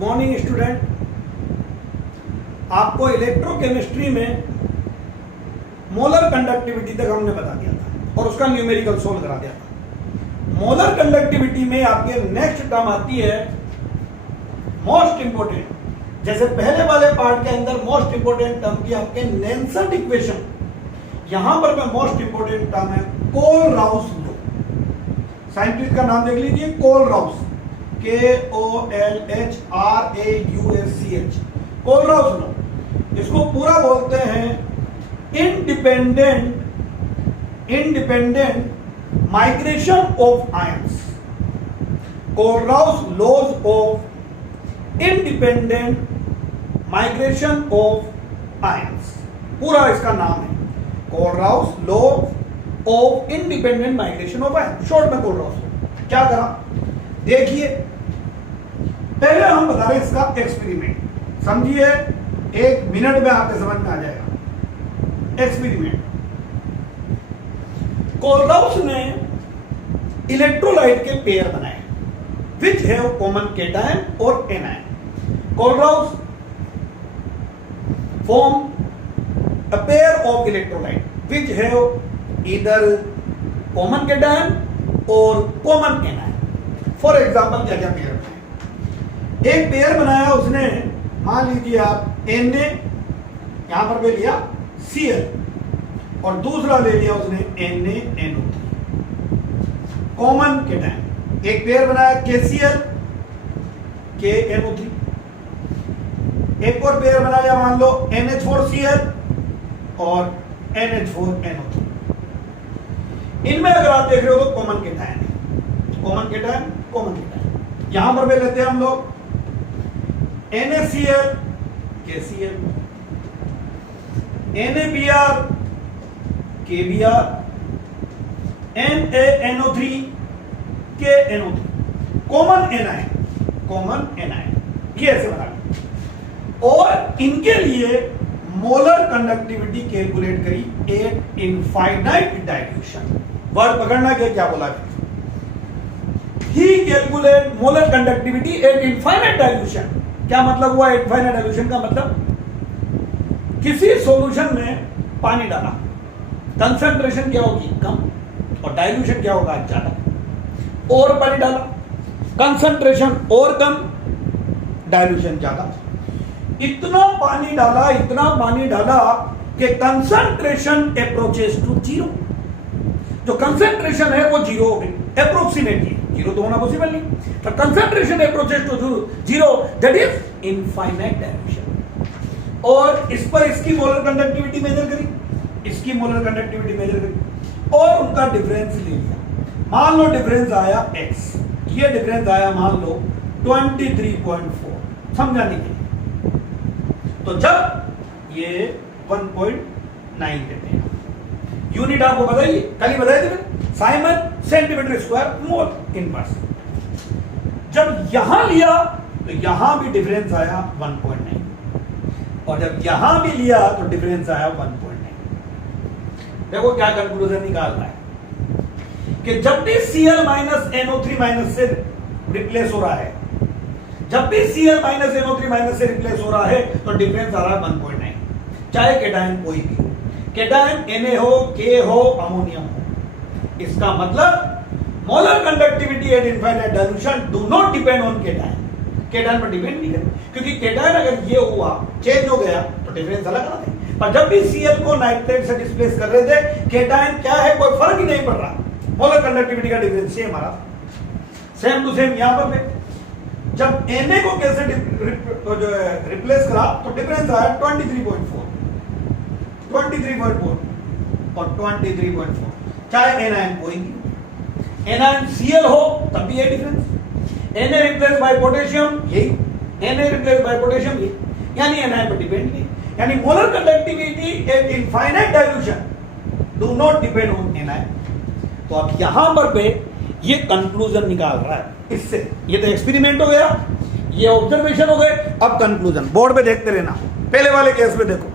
Morning student. आपको electrochemistry में molar conductivity तक हमने बता दिया था और उसका न्यूमेरिकल सोल्व करा दिया था। मोलर कंडक्टिविटी में आपके नेक्स्ट टर्म आती है मोस्ट इंपोर्टेंट। जैसे पहले वाले पार्ट के अंदर मोस्ट इंपोर्टेंट टर्म की आपके नेल्सन इक्वेशन, यहां पर मैं मोस्ट इंपोर्टेंट टर्म है कोलराउस लॉ। साइंटिस्ट का नाम देख लीजिए, कोलराउस, KOLHRAUSCH, कोलराउस लॉ। इसको पूरा बोलते हैं independent migration of ions. Kohlrausch laws of independent migration of ions, पूरा इसका नाम है Kohlrausch law of independent migration of ions, short में कोलराउस लॉ। क्या करा देखिए, पहले हम बता रहे हैं इसका एक्सपेरिमेंट, समझिए, 1 मिनट में आपके समझ में आ जाएगा। एक्सपेरिमेंट, कोलराउस ने इलेक्ट्रोलाइट के पेयर बनाए विच हैव कॉमन केटायन और anion. Kohlrausch form a pair of electrolyte which have either common cation or common anion। For example, क्या क्या पेयर बनाए? एक पेयर बनाया उसने, मान लीजिए आप Na, यहां पर भी लिया Cl, और दूसरा ले लिया उसने NaNO3, कॉमन केटायन। एक पेयर बनाया KCl, KNO3, एक और पेयर बना लिया मान लो NH4Cl और NH4NO3। इनमें अगर आप देख रहे हो तो कॉमन केटायन है, कॉमन केटायन। यहां पर भी लेते हैं हम लोग NaCl, KCl, NaBr, KBr, NaNO3, KNO3, common anion. ये ऐसे बना, और इनके लिए मोलर कंडक्टिविटी कैलकुलेट करी एट इनफाइनाइट डाइल्यूशन। वर्ड पकड़ना क्या बोला, he calculate molar conductivity at infinite dilution. क्या मतलब हुआ इनफाइनाइट डाइल्यूशन का? मतलब किसी सॉल्यूशन में पानी डाला, कंसंट्रेशन क्या होगी? कम, और डाइल्यूशन क्या होगा? ज्यादा। और पानी डाला, कंसंट्रेशन और कम, डाइल्यूशन ज्यादा। इतना पानी डाला कि कंसंट्रेशन अप्रोचेस टू जीरो। जो कंसंट्रेशन है वो जीरो हो गई, अप्रोक्सीमेटली। जीरो तो होना पॉसिबल नहीं, तो concentration approaches to zero, that is infinite dimension. और इस पर इसकी मोलर कंडक्टिविटी मेजर करी, इसकी मोलर कंडक्टिविटी मेजर करी, और उनका डिफरेंस ले लिया। मान लो डिफरेंस आया x, ये डिफरेंस आया मान लो 23.4, समझाने के लिए। तो जब ये 1.9 देते हैं, यूनिट आपको बताइए, कल ही बताए थे, Simon centimetre square mole inverse. जब यहां लिया तो यहां भी डिफरेंस आया 1.9, और जब यहां भी लिया तो डिफरेंस आया 1.9। देखो क्या कंक्लूजन निकाल रहा है कि जब भी Cl माइनस NO3 माइनस से रिप्लेस हो रहा है, जब भी Cl माइनस NO3 माइनस से रिप्लेस हो रहा है तो डिफरेंस आ रहा है 1.9, चाहे केटायन कोई भी, केटायन Na हो, K हो, अमोनियम हो। इसका मतलब molar conductivity at infinite dilution do not depend on cation, cation पर डिपेंड नहीं करे, क्योंकि केटायन अगर ये हुआ, चेंज हो गया, तो डिफरेंस अलग आ गया। पर जब भी Cl को नाइट्रेट से डिस्प्लेस कर रहे थे, केटायन क्या है कोई फर्क ही नहीं पड़ रहा, मोलर कंडक्टिविटी का डिफरेंस सेम आ रहा, सेम टू सेम। यहां पर जब Na को कैसे रिप्लेस करा तो डिफरेंस आया 23.4 और 23.4, चाहे एनायन कोई भी, एनायन Cl हो तब भी ये difference, Na replace by potassium यही, Na रिप्लेस बाय पोटेशियम यही, यानी एनायन पर डिपेंड नहीं, यानी molar conductivity at infinite dilution do not depend on anion. तो अब यहां पर पे ये कंक्लूजन निकाल रहा है इससे। ये तो एक्सपेरिमेंट हो गया, ये ऑब्जर्वेशन हो गए, अब कंक्लूजन बोर्ड पे देखते रहना, पहले वाले केस में देखो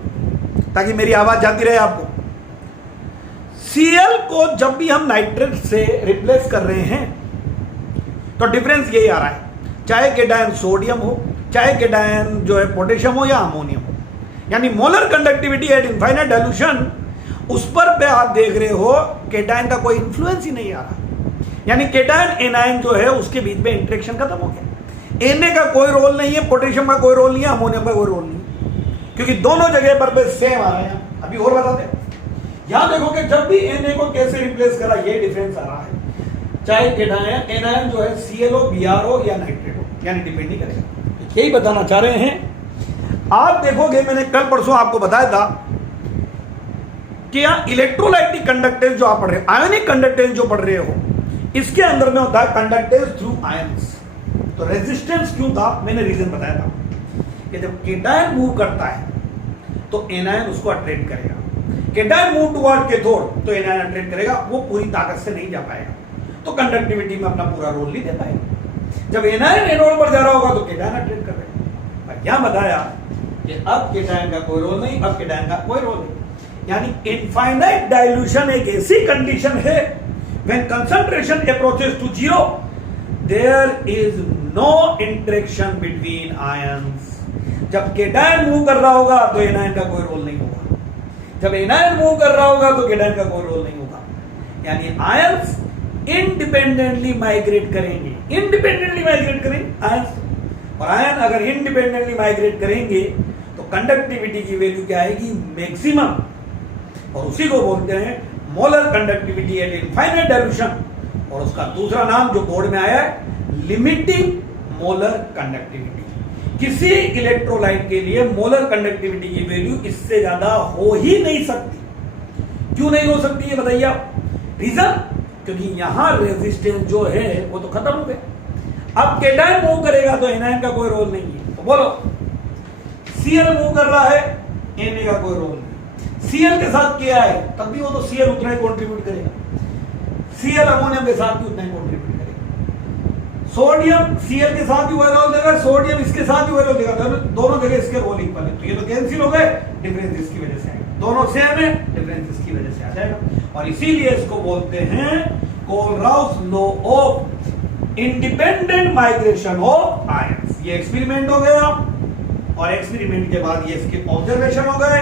ताकि मेरी आवाज जाती रहे आपको। Cl को जब भी हम नाइट्रेट से रिप्लेस कर रहे हैं तो डिफरेंस यही आ रहा है, चाहे केटायन सोडियम हो, चाहे केटायन जो है पोटेशियम हो या अमोनियम हो, यानी molar conductivity at infinite dilution, उस पर पे आप देख रहे हो केटायन का कोई इन्फ्लुएंस ही नहीं आ रहा, यानी केटायन एनायन जो है उसके बीच में इंटरेक्शन खत्म हो गया। Na का कोई रोल नहीं है, पोटेशियम का कोई रोल नहीं है, अमोनियम का कोई रोल नहीं है, क्योंकि दोनों जगह पर पे सेम आ रहे हैं। अभी और बताते हैं, यहां देखो कि जब भी Na को कैसे रिप्लेस करा, ये डिफरेंस आ रहा है, चाहे केटायन एनायन जो है ClO, Br या नाइट्रेट हो, यानी डिपेंड नहीं करेगा। यही बताना चाह रहे हैं। आप देखोगे, मैंने कल परसों आपको बताया था कि यहां इलेक्ट्रोलाइटिक कंडक्टेंस जो आप पढ़ रहे हो, आयनिक कंडक्टेंस जो पढ़ रहे हो, इसके अंदर में होता है कंडक्टेंस थ्रू आयंस। तो रेजिस्टेंस क्यों था, मैंने रीजन बताया था कि जब केटायन मूव करता है तो एनायन उसको अट्रैक्ट करेगा, केटायन मूव टुवर्ड कैथोड तो एनायन अट्रैक्ट करेगा, वो पूरी ताकत से नहीं जा पाएगा, तो कंडक्टिविटी में अपना पूरा रोल नहीं दे पाएगा। जब एनायन एनोड पर जा रहा होगा तो केटायन अट्रैक्ट करेगा। मैं क्या बताया कि अब केटायन का कोई रोल नहीं, अब केटायन का कोई रोल नहीं, यानी इनफाइनाइट डाइल्यूशन एक ऐसी कंडीशन है when concentration approaches to zero there is no interaction between ions। जब केटायन मूव कर रहा होगा तो एनायन का कोई रोल नहीं होगा, जब एनायन मूव कर रहा होगा तो केटायन का कोई रोल नहीं होगा, यानी आयंस इंडिपेंडेंटली माइग्रेट करेंगे, इंडिपेंडेंटली माइग्रेट करेंगे आयंस। और आयन अगर इंडिपेंडेंटली माइग्रेट करेंगे तो कंडक्टिविटी की वैल्यू क्या आएगी, मैक्सिमम, और उसी को बोलते हैं molar conductivity at infinite dilution. और उसका दूसरा नाम जो बोर्ड में आया है, लिमिटिंग मोलर कंडक्टिविटी। किसी इलेक्ट्रोलाइट के लिए मोलर कंडक्टिविटी की वैल्यू इससे ज्यादा हो ही नहीं सकती। क्यों नहीं हो सकती ये बताइए आप, रीजन, क्योंकि यहां रेजिस्टेंस जो है वो तो खत्म हो गया। अब केटायन मूव करेगा तो एनायन का कोई रोल नहीं है, तो बोलो Cl मूव कर रहा है, Na का कोई रोल नहीं, Cl के साथ क्या है तब भी वो तो Cl उतना ही कंट्रीब्यूट करेगा, Cl अमोनियम के साथ भी उतना ही कंट्रीब्यूट करेगा, सोडियम Cl के साथ भी वही रोल देगा, सोडियम इसके साथ भी वही रोल देगा, दोनों जगह इसके रोल इक्वल है, तो ये तो कैंसिल हो गए, डिफरेंस इसकी वजह से आएगा, दोनों सेम है, डिफरेंस इसकी वजह से आ जाएगा। और इसीलिए इसको बोलते हैं Kohlrausch law of independent migration of ions. ये एक्सपेरिमेंट हो गया, और एक्सपेरिमेंट के बाद ये इसके ऑब्जर्वेशन हो गए,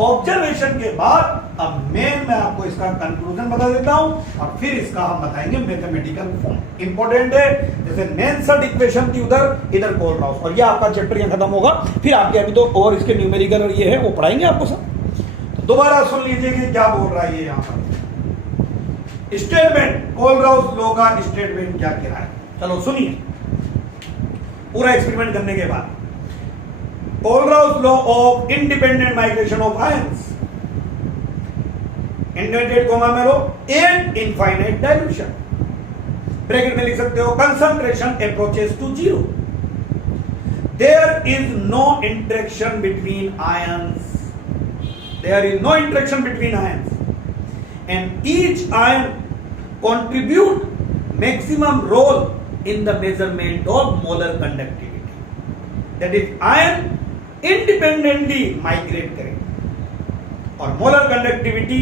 ऑब्जर्वेशन के बाद अब मैं आपको इसका कंक्लूजन बता देता हूं, और फिर इसका हम बताएंगे मैथमेटिकल फॉर्म। इंपॉर्टेंट है, जैसे नेल्सन इक्वेशन थी उधर, इधर कोलराउस, और ये आपका चैप्टर यहां खत्म होगा, फिर आपके अभी तो और इसके न्यूमेरिकल और ये है वो पढ़ाएंगे आपको सब। तो दोबारा सुन लीजिए कि क्या बोल रहा है ये यहां पर स्टेटमेंट, कोलराउस लॉ का स्टेटमेंट क्या कह रहा है, चलो सुनिए पूरा एक्सपेरिमेंट करने के बाद। Kohlrausch law of independent migration of ions, inverted comma में लो, and infinite dilution, ब्रैकेट में लिख सकते हो concentration approaches to zero, there is no interaction between ions, there is no interaction between ions, and each ion contribute maximum role in the measurement of molar conductivity, that is ion independently migrate करें, और molar conductivity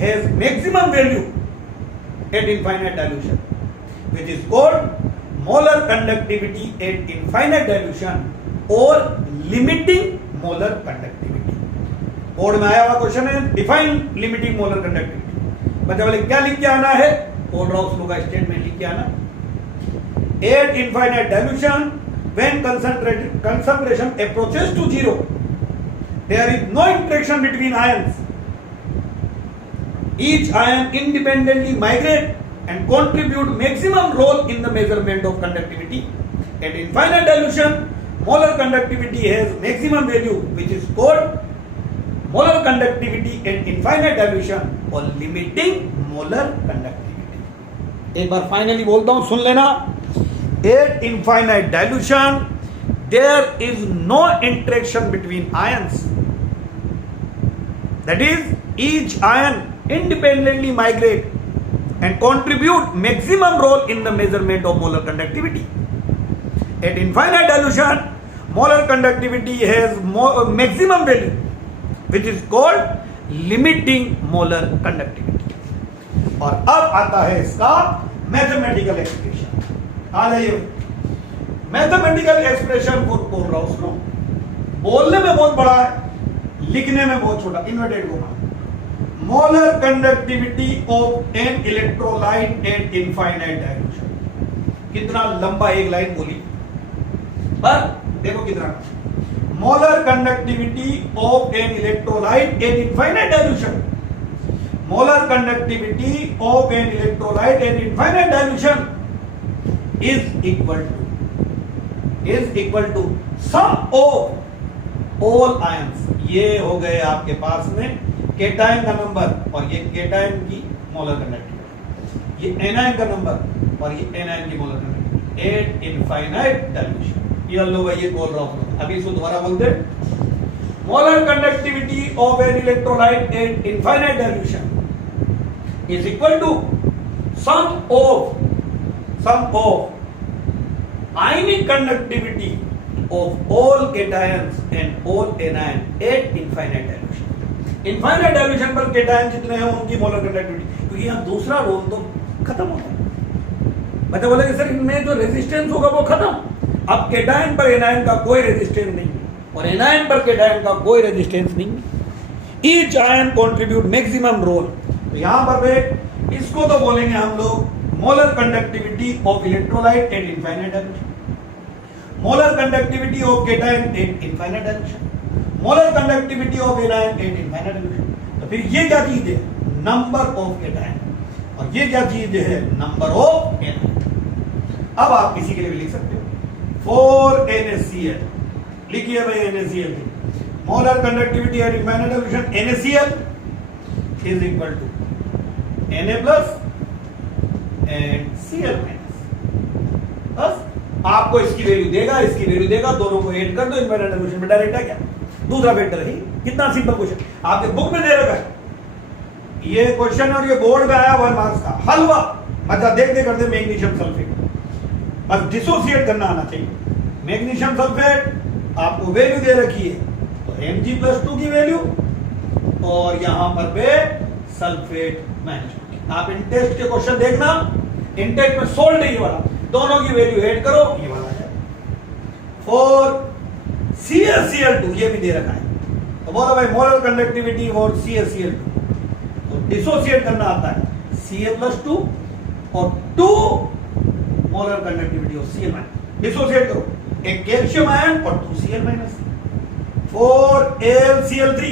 has maximum value eight infinite dilution, which is called molar conductivity at infinite dilution और limiting molar conductivity. Board में आया हुआ question है, define limiting molar conductivity. बच्चा बोले क्या लिख के आना है, कोलराउस लॉ का स्टेटमेंट लिख के आना, eight infinite dilution when concentration approaches to zero there is no interaction between ions, each ion independently migrate and contribute maximum role in the measurement of conductivity. At infinite dilution molar conductivity has maximum value which is called molar conductivity at infinite dilution or limiting molar conductivity। एक बार finally बोलता हूं, सुन लेना। At infinite dilution, there is no interaction between ions. That is, each ion independently migrate and contribute maximum role in the measurement of molar conductivity. At infinite dilution, molar conductivity has maximum value, which is called limiting molar conductivity. और अब आता है इसका mathematical expression. आ जाइए, mathematical expression for Kohlrausch law. बोलने में बहुत बड़ा है, लिखने में बहुत छोटा। Inverted comma, molar conductivity of an electrolyte at infinite dimension. कितना लंबा एक लाइन बोली, पर देखो कितना। Molar conductivity of an electrolyte at infinite dimension. Molar conductivity of an electrolyte at infinite dimension is equal to sum of all ions. ये हो गए आपके पास में केटायन का नंबर और ये केटायन की मोलर कंडक्टिविटी, ये एनायन का नंबर और ये एनायन की molar conductivity at infinite dimension. ये लो भाई, ये कोलराउस लॉ। अभी इसको दोबारा बोलते हैं, molar conductivity of an electrolyte at infinite dimension is equal to sum of ionic conductivity of all cations and all anion at infinite dilution। infinite dilution पर cation जितने हैं उनकी मोलर कंडक्टिविटी, क्योंकि यहाँ दूसरा रोल तो खत्म होता है। मतलब बोले कि सर इनमें जो रेजिस्टेंस होगा वो खत्म। अब केटायन पर एनायन का कोई रेजिस्टेंस नहीं है और एनायन पर केटायन का कोई रेजिस्टेंस नहीं है। Each ion contribute maximum role. तो यहाँ पर इसको तो बोलेंगे हम लोग molar conductivity of electrolyte at infinite dimension, molar conductivity of cation at infinite dimension, molar conductivity of anion at infinite dimension. तो फिर ये क्या चीज है, नंबर ऑफ केटायन, और ये क्या चीज है, नंबर ऑफ एनायन। अब आप किसी के लिए भी लिख सकते हो, फॉर NaCl लिखिए भाई, NaCl molar conductivity at infinite dimension NaCl is equal to Na plus and Cl minus. बस आपको इसकी वैल्यू देगा, इसकी वैल्यू देगा, दोनों को ऐड कर दो, इनफाइनाइट डायमेंशन में डायरेक्ट है क्या, दूसरा वेक्टर है। कितना सिंपल क्वेश्चन, आपके बुक में दे रखा है ये क्वेश्चन और ये बोर्ड में आया 1 मार्क्स का हलवा। मतलब देखते करते मैग्नीशियम सल्फेट, बस डिसोसिएट करना आना चाहिए। मैग्नीशियम सल्फेट आपको वैल्यू दे रखी है, तो Mg+2 की वैल्यू और यहां पर पे सल्फेट माइनस। आप इन टेस्ट के क्वेश्चन देखना, इन टेस्ट में सोल्ड है ये वाला, दोनों की वैल्यू ऐड करो, ये वाला है। फॉर CaCl2 ये भी दे रखा है, तो बोलो भाई मोलर कंडक्टिविटी फॉर CaCl2, तो डिसोसिएट करना आता है Ca+2 और 2 molar conductivity of Cl minus. Dissociate करो, एक कैल्शियम आयन और 2 Cl minus. For AlCl3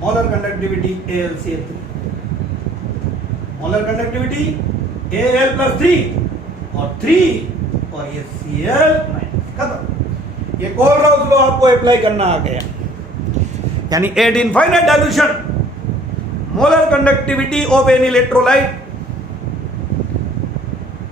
molar conductivity AlCl3, molar conductivity Al+3 और 3 और ये Cl माइनस। खत्म। ये कोलराउस लॉ आपको अप्लाई करना आ गया, यानी at infinite dilution molar conductivity of an electrolyte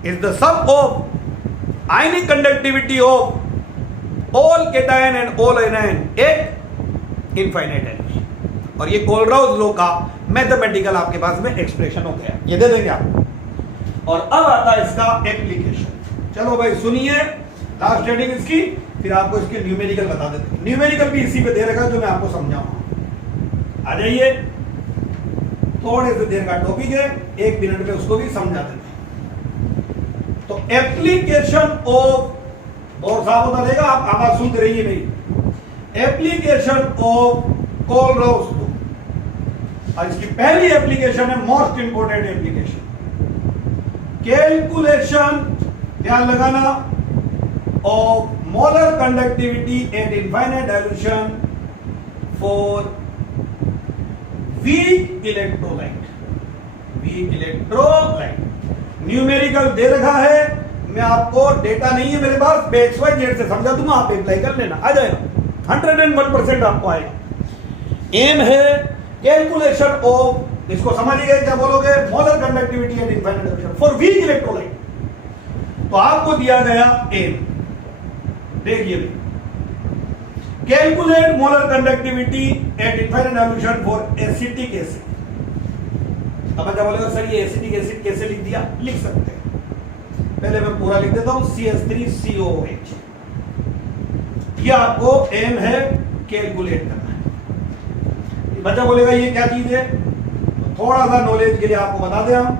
is the sum of ionic conductivity of all cation and all anion at infinite dilution. और ये कोलराउस लॉ का मैथमेटिकल आपके पास में एक्सप्रेशन हो गया, ये दे देंगे आप। और अब आता है इसका एप्लीकेशन। चलो भाई सुनिए लास्ट हेडिंग इसकी, फिर आपको इसके न्यूमेरिकल बता देते हैं। न्यूमेरिकल भी इसी पे दे रखा जो मैं आपको समझाऊंगा। आ जाइए, थोड़े से देर का टॉपिक है, 1 मिनट में उसको भी समझा देते हैं। तो एप्लीकेशन ऑफ, और साफ होता रहेगा, आप आवाज सुनते रहिए मेरी। एप्लीकेशन ऑफ कोलराउस लॉ, और इसकी पहली एप्लीकेशन है मोस्ट इंपोर्टेंट एप्लीकेशन, कैलकुलेशन, ध्यान लगाना, of molar conductivity at infinite dilution for weak electrolyte. Weak electrolyte numerical दे रखा है, मैं आपको डेटा नहीं है मेरे पास, मैं XYZ से समझा दूंगा, आप अप्लाई कर लेना, आ जाएगा 101% आपको आएगा। एम है कैलकुलेशन ऑफ, इसको समझिए क्या बोलोगे, molar conductivity at infinite dilution for weak electrolyte. तो आपको दिया गया एम, देखिए calculate molar conductivity at infinite dilution for acetic acid. अब क्या बोलेगा सर ये एसिटिक एसिड कैसे लिख दिया, लिख सकते हैं, पहले मैं पूरा लिख देता हूं, CH3COOH। ये आपको एम है कैलकुलेट करना है। बच्चा बोलेगा ये क्या चीज है, तो थोड़ा सा नॉलेज के लिए आपको बता दें हम,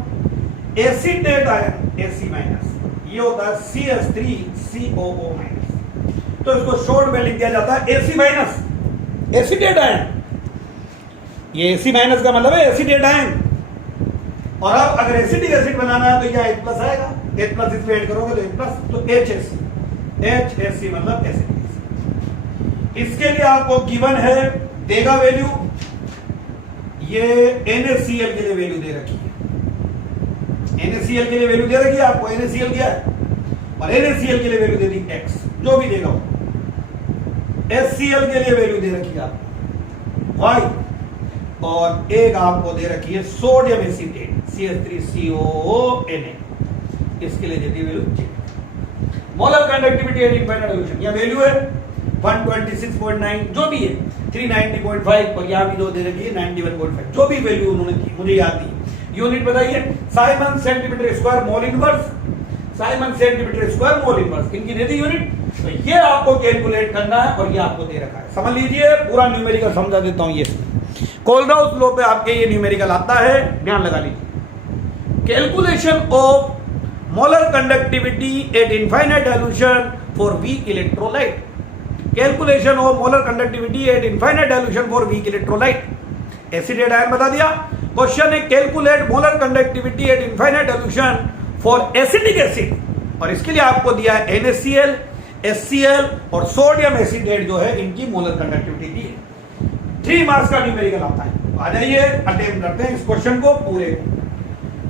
एसिटेट आयन Ac माइनस, ये होता है CH3COO माइनस। तो इसको शॉर्ट में लिख दिया जाता है AC माइनस, एसिटेट आयन। ये AC माइनस का मतलब है एसिटेट आयन। और अब अगर एसिटिक एसिड बनाना है तो क्या H प्लस आएगा, H प्लस इसमें ऐड करोगे तो H प्लस, तो HSC मतलब एसिटिक एसिड। इसके लिए आपको गिवन है, देगा वैल्यू, ये NaCl के लिए वैल्यू दे रखी है, NaCl के लिए वैल्यू दे रखी है आपको, NaCl क्या है, और NaCl के लिए वैल्यू दे दी x, जो भी देगा वो। HCl के लिए वैल्यू दे रखी है आपको y, और एक आपको दे रखी है सोडियम एसीटेट CH3COONA, इसके लिए देती है value J। Molar conductivity at infinite solution, यह वैल्यू है 126.9, जो भी है 390.5, और यहां भी दो दे रखी है 91.5, जो भी वैल्यू उन्होंने दी मुझे याद नहीं। यूनिट बताइए, Simon centimetre square mole inverse, Simon centimetre square mole inverse, इनकी दे दी यूनिट। तो ये आपको कैलकुलेट करना है और ये आपको दे रखा है। समझ लीजिए, पूरा न्यूमेरिकल समझा देता हूं। ये कोलराउस लॉ पे आपके ये न्यूमेरिकल आता है, ध्यान लगा लीजिए। Calculation of molar conductivity at infinite dilution for weak electrolyte, calculation of molar conductivity at infinite dilution for weak electrolyte. Acetate ion बता दिया। क्वेश्चन है calculate molar conductivity at infinite dilution for acetic acid, और इसके लिए आपको दिया है NaCl, HCl और सोडियम एसिडेट जो है, इनकी मोलर कंडक्टिविटी दी है। 3 मार्क्स का न्यूमेरिकल आता है। आ जाइए, अटेम्प्ट करते हैं इस क्वेश्चन को पूरे।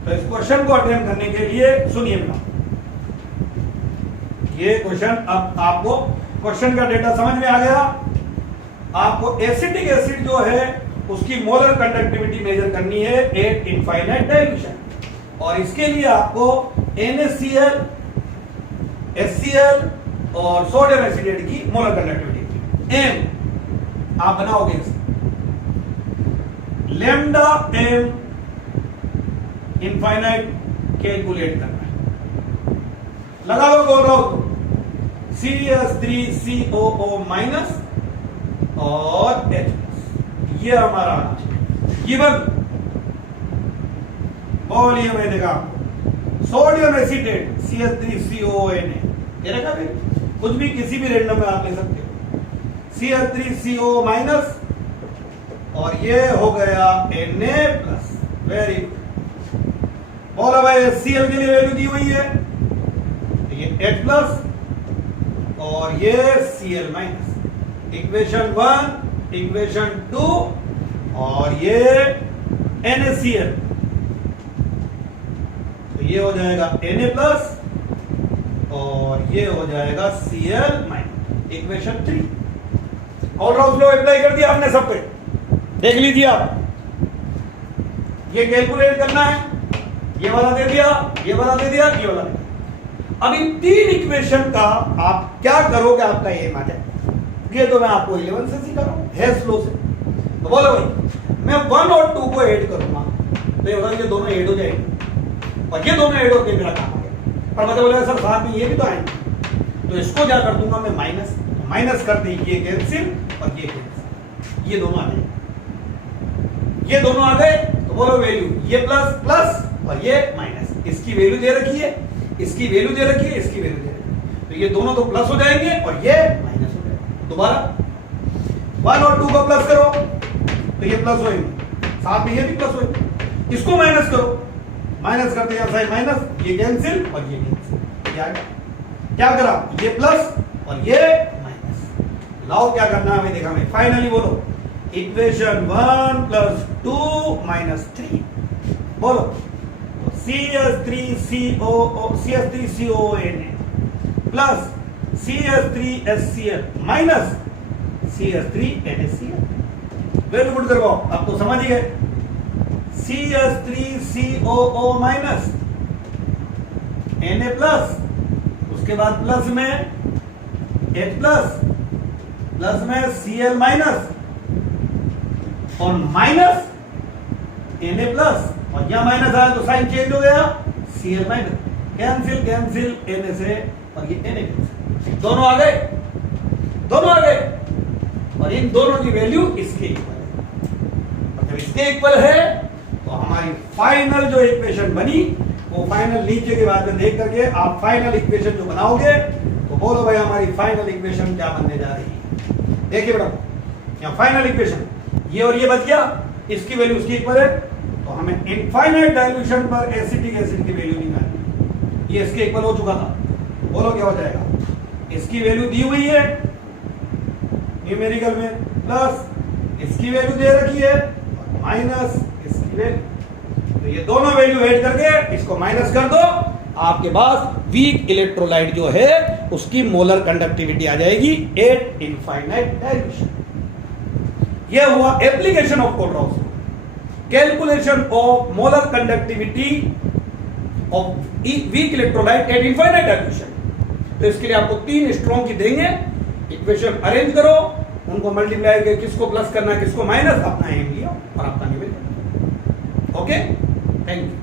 तो इस क्वेश्चन को अटेम्प्ट करने के लिए सुनिए ना, ये क्वेश्चन, अब आपको क्वेश्चन का डेटा समझ में आ गया। आपको एसिटिक एसिड जो है उसकी मोलर कंडक्टिविटी मेजर करनी है एट इनफाइनाइट डाइल्यूशन, और इसके लिए आपको NaCl, HCl और सोडियम एसिडेट की मोलर कंडक्टिविटी m आप बनाओगे, लैम्डा m इनफाइनाइट कैलकुलेट करना है। लगा लो, बोल रहा हूं CH3COO माइनस और H, ये हमारा आना चाहिए गिवन। बोलिए, मैं देखा सोडियम एसिटेट CH3CONA, ये रखा भी, कुछ भी किसी भी रेंडम में आप ले सकते हो, CH3CO माइनस, और ये हो गया Na प्लस। Very good. बोला भाई HCl के लिए वैल्यू दी हुई है, ये H प्लस और ये Cl माइनस। इक्वेशन 1, इक्वेशन 2, और ये NaCl, तो ये हो जाएगा Na प्लस और ये हो जाएगा Cl माइनस। इक्वेशन 3। और राउस लॉ अप्लाई कर दिया आपने सब पे, देख लीजिए आप। ये कैलकुलेट करना है, ये वाला दे दिया, ये वाला दे दिया, ये वाला दे दिया। अब इन 3 इक्वेशन का आप क्या करोगे, आपका एम आ जाए। ये तो मैं आपको 11 से सिखा रहा हूं, हेस लॉ से। तो बोलो भाई, मैं 1 और 2 को ऐड करूंगा तो ये होगा, ये दोनों ऐड हो जाएंगे, और ये दोनों ऐड होकर मेरा काम हो गया। पर मतलब बोलेगा सर साथ में ये भी तो आएंगे, तो इसको क्या कर दूंगा मैं माइनस, माइनस कर दी, ये कैंसिल और ये कैंसिल, ये दोनों आ गए, ये दोनों आ गए। तो बोलो वैल्यू, ये प्लस प्लस और ये माइनस, इसकी वैल्यू दे रखी है, इसकी वैल्यू दे रखी है, इसकी वैल्यू दे रखी है, तो ये दोनों तो प्लस हो जाएंगे और ये माइनस हो जाएगा। दोबारा 1 और 2 को प्लस करो तो ये प्लस होएंगे, साथ में ये भी प्लस होएंगे। इसको माइनस करो, माइनस करते हैं साइड माइनस, ये कैंसिल और ये कैंसिल, क्या करा, ये प्लस और ये माइनस। लाओ क्या करना है हमें, देखा मैं फाइनली बोलो, इक्वेशन 1 प्लस 2 माइनस 3, बोलो CH3CONA plus CH3HCl minus CH3NaCl। Value put करवाओ, आप तो समझ ही गए। CH3COO माइनस Na प्लस, उसके बाद प्लस में H प्लस, प्लस में Cl माइनस और माइनस Na प्लस, और यहां माइनस आया तो साइन चेंज हो गया, Cl minus, cancel cancel Na से, और ये Na कैंसिल, दोनों आ गए, दोनों आ गए, और इन दोनों की वैल्यू इसके इक्वल है। जब इसके इक्वल है तो हमारी फाइनल जो इक्वेशन बनी वो फाइनल नीचे के बाद में देख करके आप फाइनल इक्वेशन जो बनाओगे तो बोलो भाई हमारी फाइनल इक्वेशन क्या बनने जा रही है। देखिए बेटा यहाँ फाइनल इक्वेशन ये और ये बच गया, इसकी वैल्यू उसकी इक्वल है, तो हमें इनफाइनाइट डाइल्यूशन पर एसिटिक एसिड की वैल्यू निकालनी। ये इसके इक्वल हो चुका था, बोलो क्या हो जाएगा। इसकी वैल्यू दी हुई है न्यूमेरिकल में, प्लस इसकी वैल्यू दे रखी है माइनस इसकी वैल्यू, तो ये दोनों वैल्यू ऐड करके इसको माइनस कर दो, आपके पास वीक इलेक्ट्रोलाइट जो है उसकी मोलर कंडक्टिविटी आ जाएगी एट इनफाइनाइट डाइल्यूशन। ये हुआ application of कोलरॉस, calculation of molar conductivity of weak electrolyte at infinite dilution. तो इसके लिए आपको 3 स्ट्रॉन्ग की देंगे, इक्वेशन अरेंज करो, उनको मल्टीप्लाई करके किसको प्लस करना है किसको माइनस, अपना एम लियो और आपका निवेदन। Okay, thank you.